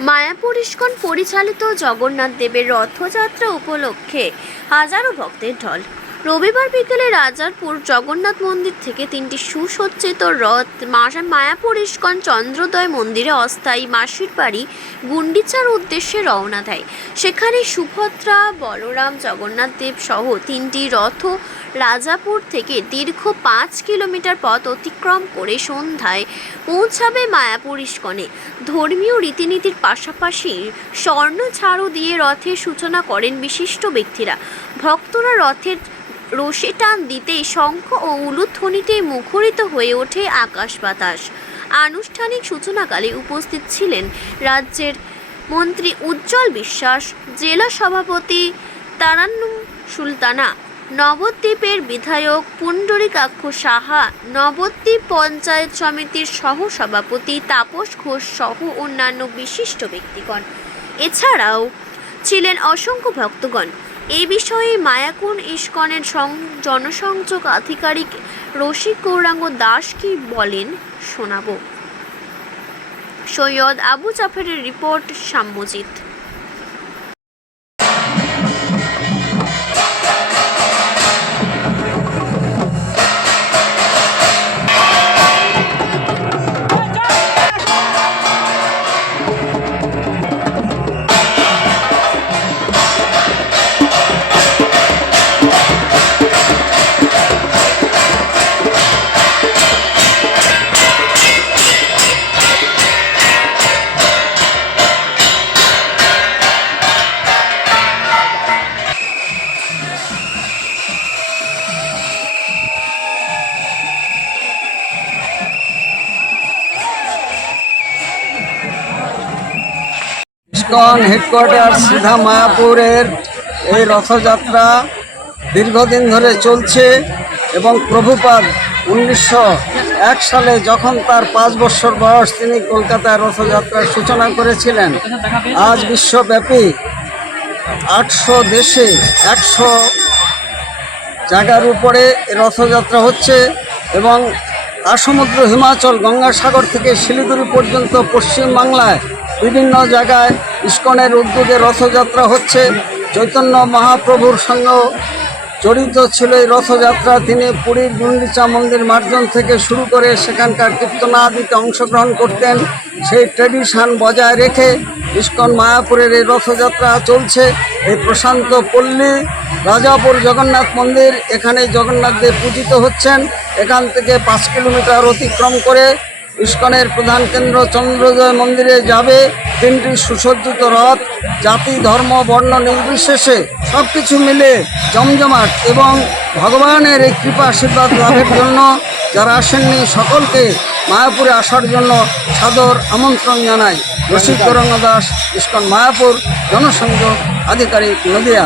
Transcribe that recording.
Mayapur ISKCON পরিচালিত জগন্নাথ দেবের রথযাত্রা উপলক্ষে হাজারো ভক্তের ঢল। রবিবার বিকেলে রাজারপুর জগন্নাথ মন্দির থেকে তিনটি সুসজ্জিত রথ মায়াপুর ইস্কন চন্দ্রোদয় মন্দিরে অস্থায়ী মাসির বাড়ি গুন্ডিচার উদ্দেশ্যে রওনা দেয়। সেখানে সুভদ্রা, বলরাম, জগন্নাথ দেব সহ তিনটি রথ রাজাপুর থেকে দীর্ঘ পাঁচ কিলোমিটার পথ অতিক্রম করে সন্ধ্যায় পৌঁছাবে মায়াপুর ইস্কনে। ধর্মীয় রীতিনীতির পাশাপাশি স্বর্ণ ঝাড়ু দিয়ে রথের সূচনা করেন বিশিষ্ট ব্যক্তিরা। ভক্তরা রথের রশি টান দিতেই শঙ্খ ও উলুধ্বনিতে মুখরিত হয়ে ওঠে আকাশ বাতাস। আনুষ্ঠানিক সূচনাকালে উপস্থিত ছিলেন রাজ্যের মন্ত্রী উজ্জ্বল বিশ্বাস, জেলা সভাপতি তারান্নুম সুলতানা, নবদ্বীপের বিধায়ক পুণ্ডরিকাক্ষ সাহা, নবদ্বীপ পঞ্চায়েত সমিতির সহ সভাপতি তাপস ঘোষ সহ অন্যান্য বিশিষ্ট ব্যক্তিগণ। এছাড়াও ছিলেন অসংখ্য ভক্তগণ। এই বিষয়ে মায়াকুন ইস্কনের জনসংযোগ আধিকারিক রসিক গৌরাঙ্গ দাস কি বলেন শোনাব। সৈয়দ আবু জাফরের রিপোর্ট সাম্যজিৎ। ইস্কন হেডকোয়ার্টার সিধা মায়াপুরের এই রথযাত্রা দীর্ঘদিন ধরে চলছে এবং প্রভুপাদ উনিশশো এক সালে যখন তার পাঁচ বছর বয়স তিনি কলকাতায় রথযাত্রার সূচনা করেছিলেন। আজ বিশ্বব্যাপী আটশো দেশে একশো জায়গার উপরে রথযাত্রা হচ্ছে এবং আসমুদ্র হিমাচল গঙ্গাসাগর থেকে শিলিগুড়ি পর্যন্ত পশ্চিমবাংলায় বিভিন্ন জায়গায় ইস্কনের উদ্যোগে রথযাত্রা হচ্ছে। চৈতন্য মহাপ্রভুর সঙ্গে জড়িত ছিল এই রথযাত্রা। তিনি পুরীর গুন্ডিচা মন্দির মার্জন থেকে শুরু করে সেখানকার কীর্তনাদিতে অংশগ্রহণ করতেন। সেই ট্রেডিশন বজায় রেখে ইস্কন মায়াপুরের এই রথযাত্রা চলছে। এই প্রশান্ত পল্লী, রাজাপুর জগন্নাথ মন্দির এখানে জগন্নাথ দেব পূজিত হচ্ছেন। এখান থেকে পাঁচ কিলোমিটার অতিক্রম করে ইস্কনের প্রধান কেন্দ্র চন্দ্রোদয় মন্দিরে যাবে। তিনটি সুসজ্জিত রথ, জাতি, ধর্ম, বর্ণ নির্বিশেষে সব কিছু মিলে জমজমাট এবং ভগবানের এই কৃপা আশীর্বাদ লাভের জন্য যারা আসেননি সকলকে মায়াপুরে আসার জন্য সাদর আমন্ত্রণ জানাই। রসিক গৌরঙ্গ দাস ইস্কন মায়াপুর, জনসংযোগ আধিকারিক নদিয়া।